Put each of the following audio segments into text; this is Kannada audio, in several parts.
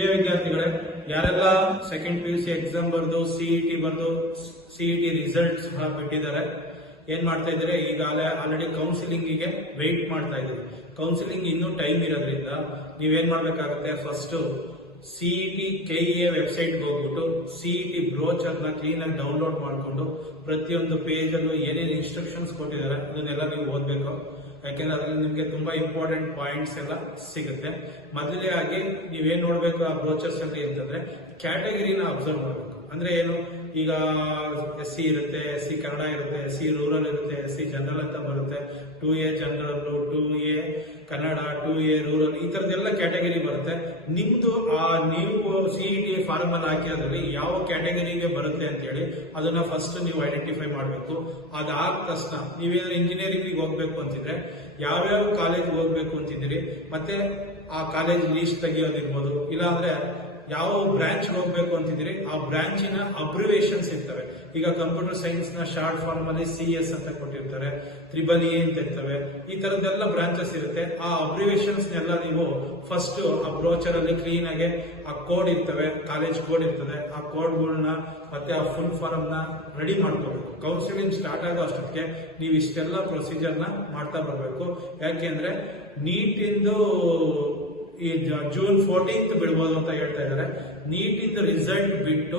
ಪ್ರಿಯ ವಿದ್ಯಾರ್ಥಿಗಳೇ, ಯಾರೆಲ್ಲ ಸೆಕೆಂಡ್ PUC ಎಕ್ಸಾಮ್ ಬರೆದು ಸಿಇಟಿ ಬರೆದು ಸಿಇಟಿ ರಿಸಲ್ಟ್ ಸಹ ಬಿಟ್ಟಿದ್ದಾರೆ, ಏನ್ ಮಾಡ್ತಾ ಇದ್ದಾರೆ, ಈಗಾಗಲೇ ಆಲ್ರೆಡಿ ಕೌನ್ಸಿಲಿಂಗಿಗೆ ವೆಯ್ಟ್ ಮಾಡ್ತಾ ಇದ್ದಾರೆ. ಕೌನ್ಸಿಲಿಂಗ್ ಇನ್ನೂ ಟೈಮ್ ಇರೋದ್ರಿಂದ ನೀವೇನ್ ಮಾಡ್ಬೇಕಾಗುತ್ತೆ, ಫಸ್ಟ್ ಸಿಇಟಿ KEA ವೆಬ್ಸೈಟ್ಗೆ ಹೋಗ್ಬಿಟ್ಟು ಸಿಇಟಿ ಬ್ರೋಚರ್ನ ಕ್ಲೀನ್ ಆಗಿ ಡೌನ್ಲೋಡ್ ಮಾಡಿಕೊಂಡು ಪ್ರತಿಯೊಂದು ಪೇಜ್ ಅಲ್ಲೂ ಏನೇನು ಇನ್ಸ್ಟ್ರಕ್ಷನ್ಸ್ ಕೊಟ್ಟಿದ್ದಾರೆ ಅದನ್ನೆಲ್ಲ ನೀವು ಓದ್ಬೇಕು. ಯಾಕೆಂದ್ರೆ ಅದ್ರಲ್ಲಿ ನಿಮ್ಗೆ ತುಂಬಾ ಇಂಪಾರ್ಟೆಂಟ್ ಪಾಯಿಂಟ್ಸ್ ಎಲ್ಲ ಸಿಗುತ್ತೆ. ಮೊದಲೇ ಆಗಿ ನೀವೇನ್ ನೋಡ್ಬೇಕು ಆ ಬ್ರೋಚರ್ಸ್ ಅಲ್ಲಿ ಅಂತಂದ್ರೆ ಕ್ಯಾಟಗರಿನ ಅಬ್ಸರ್ವ್ ಮಾಡಬೇಕು. ಅಂದ್ರೆ ಏನು, ಈಗ SC ಇರುತ್ತೆ, SC ಕನ್ನಡ ಇರುತ್ತೆ, SC ರೂರಲ್ ಇರುತ್ತೆ, SC ಜನರಲ್ ಅಂತ ಬರುತ್ತೆ, 2A general, 2A Kannada, 2A rural, ಈ ತರದೆಲ್ಲ ಕ್ಯಾಟಗರಿ ಬರುತ್ತೆ. ನಿಮ್ದು ನೀವು ಸಿಇಟಿ ಫಾರ್ಮ್ ಅಲ್ಲಿ ಹಾಕಿರೋದ್ರಲ್ಲಿ ಯಾವ ಕ್ಯಾಟಗರಿಗೆ ಬರುತ್ತೆ ಅಂತ ಹೇಳಿ ಅದನ್ನ ಫಸ್ಟ್ ನೀವು ಐಡೆಂಟಿಫೈ ಮಾಡಬೇಕು. ಅದಾದ ತಕ್ಷಣ ನೀವೇನಾದ್ರೂ ಇಂಜಿನಿಯರಿಂಗ್ ಹೋಗ್ಬೇಕು ಅಂತಿದ್ರೆ ಯಾವ್ಯಾವ ಕಾಲೇಜ್ ಹೋಗ್ಬೇಕು ಅಂತಿದ್ದೀರಿ, ಮತ್ತೆ ಆ ಕಾಲೇಜ್ ಲೀಸ್ಟ್ ತೆಗಿಯೋದಿರ್ಬೋದು, ಇಲ್ಲಾಂದ್ರೆ ಯಾವ ಬ್ರಾಂಚ್ ಹೋಗ್ಬೇಕು ಅಂತಿದ್ದೀರಿ ಆ ಬ್ರಾಂಚಿನ ಅಬ್ರಿವೇಷನ್ಸ್ ಇರ್ತವೆ. ಈಗ ಕಂಪ್ಯೂಟರ್ ಸೈನ್ಸ್ ನ ಶಾರ್ಟ್ ಫಾರ್ಮ್ ಅಲ್ಲಿ CS ಅಂತ ಕೊಟ್ಟಿರ್ತಾರೆ, EEE ಅಂತ ಇರ್ತವೆ, ಈ ತರದ್ದೆಲ್ಲ ಬ್ರಾಂಚಸ್ ಇರುತ್ತೆ. ಆ ಅಬ್ರಿವೇಷನ್ಸ್ ನೆಲ್ಲ ನೀವು ಫಸ್ಟ್ ಆ ಬ್ರೋಚರ್ ಅಲ್ಲಿ ಕ್ಲೀನ್ ಆಗಿ ಆ ಕೋಡ್ ಇರ್ತವೆ, ಕಾಲೇಜ್ ಕೋಡ್ ಇರ್ತದೆ, ಆ ಕೋಡ್ಗಳನ್ನ ಮತ್ತೆ ಆ ಫುಲ್ ಫಾರ್ಮ್ ನ ರೆಡಿ ಮಾಡ್ಕೋಬೇಕು. ಕೌನ್ಸಿಲಿಂಗ್ ಸ್ಟಾರ್ಟ್ ಆಗೋ ಅಷ್ಟೊತ್ತಿಗೆ ನೀವು ಇಷ್ಟೆಲ್ಲ ಪ್ರೊಸೀಜರ್ ನ ಮಾಡ್ತಾ ಬರ್ಬೇಕು. ಯಾಕೆಂದ್ರೆ ನೀಟಿಂದು ಈ ಜೂನ್ 14th ಬಿಡ್ಬೋದು ಅಂತ ಹೇಳ್ತಾ ಇದ್ದಾರೆ. ನೀಟಿಂದ ರಿಸಲ್ಟ್ ಬಿಟ್ಟು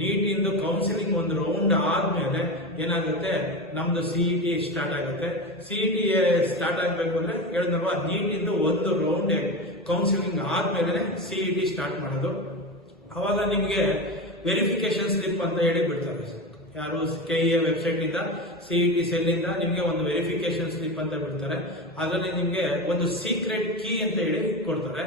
ನೀಟಿಂದು ಕೌನ್ಸಿಲಿಂಗ್ ಒಂದು ರೌಂಡ್ ಆದ್ಮೇಲೆ ಏನಾಗುತ್ತೆ, ನಮ್ದು ಸಿಇಟಿ ಸ್ಟಾರ್ಟ್ ಆಗುತ್ತೆ. ಸಿಇಟಿ ಸ್ಟಾರ್ಟ್ ಆಗ್ಬೇಕು ಅಂದ್ರೆ ಹೇಳಿದ್ನಲ್ವಾ, ನೀಟಿಂದು ಒಂದು ರೌಂಡ್ ಕೌನ್ಸಿಲಿಂಗ್ ಆದ್ಮೇಲೆ ಸಿಇಟಿ ಸ್ಟಾರ್ಟ್ ಮಾಡೋದು. ಅವಾಗ ನಿಮ್ಗೆ ವೆರಿಫಿಕೇಶನ್ ಸ್ಲಿಪ್ ಅಂತ ಹೇಳಿ ಬಿಡ್ತಾರೆ. ಯಾರು KEA ವೆಬ್ಸೈಟ್ ಇಂದ ಸಿಇಟಿ ಸೆಲ್ ಇಂದ ನಿಮ್ಗೆ ಒಂದು ವೆರಿಫಿಕೇಶನ್ ಸ್ಲಿಪ್ ಅಂತ ಬಿಡ್ತಾರೆ. ಅದರಲ್ಲಿ ನಿಮ್ಗೆ ಒಂದು ಸೀಕ್ರೆಟ್ ಕೀ ಅಂತ ಹೇಳಿ ಕೊಡ್ತಾರೆ.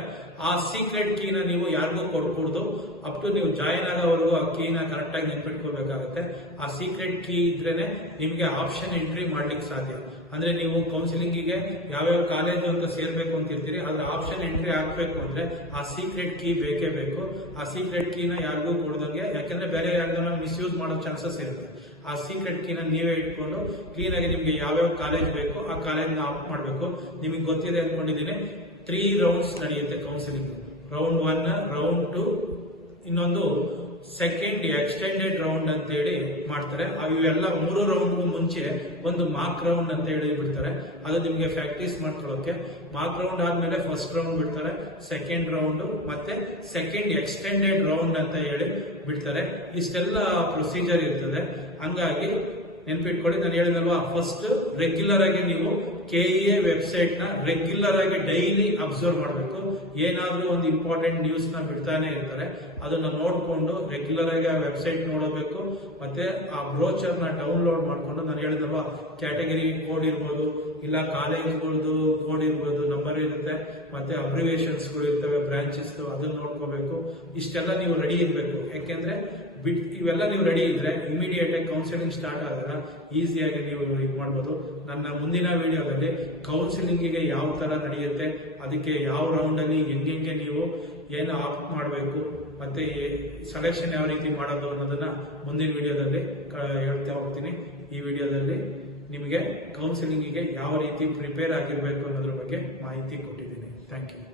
ಆ ಸೀಕ್ರೆಟ್ ಕೀನ ನೀವು ಯಾರಿಗೂ ಕೊಡ್ಕೂಡ್ದು, ಅಪ್ ಟು ನೀವು ಜಾಯಿನ್ ಆಗೋವರೆಗೂ ಆ ಕೀನ ಕರೆಕ್ಟ್ ಆಗಿ ನೆನ್ಪಿಟ್ಕೋಬೇಕಾಗುತ್ತೆ. ಆ ಸೀಕ್ರೆಟ್ ಕೀ ಇದ್ರೇನೆ ನಿಮ್ಗೆ ಆಪ್ಷನ್ ಎಂಟ್ರಿ ಮಾಡ್ಲಿಕ್ಕೆ ಸಾಧ್ಯ. ಅಂದ್ರೆ ನೀವು ಕೌನ್ಸಿಲಿಂಗಿಗೆ ಯಾವ್ಯಾವ ಕಾಲೇಜು ಅಂತ ಸೇರ್ಬೇಕು ಅಂತ ಇರ್ತೀರಿ, ಅದ್ರ ಆಪ್ಷನ್ ಎಂಟ್ರಿ ಹಾಕ್ಬೇಕು ಅಂದ್ರೆ ಆ ಸೀಕ್ರೆಟ್ ಕೀ ಬೇಕೇ ಬೇಕು. ಆ ಸೀಕ್ರೆಟ್ ಕೀನ ಯಾರಿಗೂ ಕೊಡದಂಗೆ, ಯಾಕಂದ್ರೆ ಬೇರೆ ಯಾರಿಗಾನ ಮಿಸ್ಯೂಸ್ ಮಾಡೋ ಚಾನ್ಸಸ್ ಇರುತ್ತೆ. ಆ ಸೀಕ್ರೆಟ್ ಕೀನ ನೀವೇ ಇಟ್ಕೊಂಡು ಕ್ಲೀನ್ ಆಗಿ ನಿಮ್ಗೆ ಯಾವ್ಯಾವ ಕಾಲೇಜ್ ಬೇಕು ಆ ಕಾಲೇಜ್ನ ಆಫ್ ಮಾಡಬೇಕು. ನಿಮಗೆ ಗೊತ್ತಿದೆ ಅನ್ಕೊಂಡಿದ್ದೀನಿ, 3 ರೌಂಡ್ಸ್ ನಡೆಯುತ್ತೆ ಕೌನ್ಸಿಲಿಂಗ್. ರೌಂಡ್ 1, ರೌಂಡ್ 2, ಇನ್ನೊಂದು ಸೆಕೆಂಡ್ ಎಕ್ಸ್ಟೆಂಡೆಡ್ ರೌಂಡ್ ಅಂತ ಹೇಳಿ ಮಾಡ್ತಾರೆ. ಇವೆಲ್ಲ 3 ರೌಂಡ್ ಮುಂಚೆ ಒಂದು ಮಾರ್ಕ್ ರೌಂಡ್ ಅಂತ ಹೇಳಿ ಬಿಡ್ತಾರೆ. ಅದು ನಿಮ್ಗೆ ಪ್ರಾಕ್ಟೀಸ್ ಮಾಡ್ಕೊಳ್ಳೋಕೆ. ಮಾರ್ಕ್ ರೌಂಡ್ ಆದ್ಮೇಲೆ ಫಸ್ಟ್ ರೌಂಡ್ ಬಿಡ್ತಾರೆ, ಸೆಕೆಂಡ್ ರೌಂಡ್ ಮತ್ತೆ ಸೆಕೆಂಡ್ ಎಕ್ಸ್ಟೆಂಡೆಡ್ ರೌಂಡ್ ಅಂತ ಹೇಳಿ ಬಿಡ್ತಾರೆ. ಇಷ್ಟೆಲ್ಲ ಪ್ರೊಸೀಜರ್ ಇರ್ತದೆ. ಹಂಗಾಗಿ ನೆನ್ಪಿಟ್ಕೊಳ್ಳಿ, ನಾನು ಹೇಳಿದಲ್ವಾ, ಫಸ್ಟ್ ರೆಗ್ಯುಲರ್ ಆಗಿ ನೀವು KEA ವೆಬ್ಸೈಟ್ ನ ರೆಗ್ಯುಲರ್ ಆಗಿ ಡೈಲಿ ಅಬ್ಸರ್ವ್ ಮಾಡಬೇಕು. ಏನಾದ್ರೂ ಒಂದು ಇಂಪಾರ್ಟೆಂಟ್ ನ್ಯೂಸ್ ನ ಬಿಡ್ತಾನೆ ಇರ್ತಾರೆ, ಅದನ್ನ ನೋಡ್ಕೊಂಡು ರೆಗ್ಯುಲರ್ ಆಗಿ ಆ ವೆಬ್ಸೈಟ್ ನೋಡಬೇಕು. ಮತ್ತೆ ಆ ಬ್ರೋಚರ್ ನ ಡೌನ್ಲೋಡ್ ಮಾಡ್ಕೊಂಡು, ನಾನು ಹೇಳಿದಲ್ವಾ, ಕ್ಯಾಟಗರಿ ಕೋಡ್ ಇರ್ಬೋದು, ಇಲ್ಲ ಕಾಲೇಜ್ಗಳದ್ದು ಕೋಡ್ ಇರ್ಬೋದು, ನಂಬರ್ ಇರುತ್ತೆ, ಮತ್ತೆ ಅಬ್ರಿವೇಷನ್ಸ್ ಗಳು ಇರ್ತವೆ, ಬ್ರಾಂಚಸ್, ಅದನ್ನ ನೋಡ್ಕೋಬೇಕು. ಇಷ್ಟೆಲ್ಲ ನೀವು ರೆಡಿ ಇರಬೇಕು. ಯಾಕೆಂದ್ರೆ ಇವೆಲ್ಲ ನೀವು ರೆಡಿ ಇದ್ರೆ ಇಮಿಡಿಯೇಟ್ ಆಗಿ ಕೌನ್ಸಿಲಿಂಗ್ ಸ್ಟಾರ್ಟ್ ಆದಾಗ ಈಸಿಯಾಗಿ ನೀವು ಇದು ಮಾಡ್ಬೋದು. ನನ್ನ ಮುಂದಿನ ವಿಡಿಯೋದಲ್ಲಿ ಕೌನ್ಸಿಲಿಂಗಿಗೆ ಯಾವ ತರ ನಡೆಯುತ್ತೆ, ಅದಕ್ಕೆ ಯಾವ ರೌಂಡ್ ಅಲ್ಲಿ ಹೆಂಗೆ ನೀವು ಏನು ಆಪ್ಟ್ ಮಾಡಬೇಕು, ಮತ್ತೆ ಸೆಲೆಕ್ಷನ್ ಯಾವ ರೀತಿ ಮಾಡೋದು ಅನ್ನೋದನ್ನ ಮುಂದಿನ ವಿಡಿಯೋದಲ್ಲಿ ಹೇಳ್ತಾ ಹೋಗ್ತೀನಿ. ಈ ವಿಡಿಯೋದಲ್ಲಿ ನಿಮಗೆ ಕೌನ್ಸಿಲಿಂಗಿಗೆ ಯಾವ ರೀತಿ ಪ್ರಿಪೇರ್ ಆಗಿರ್ಬೇಕು ಅನ್ನೋದ್ರ ಬಗ್ಗೆ ಮಾಹಿತಿ ಕೊಟ್ಟಿದ್ದೀನಿ. Thank you.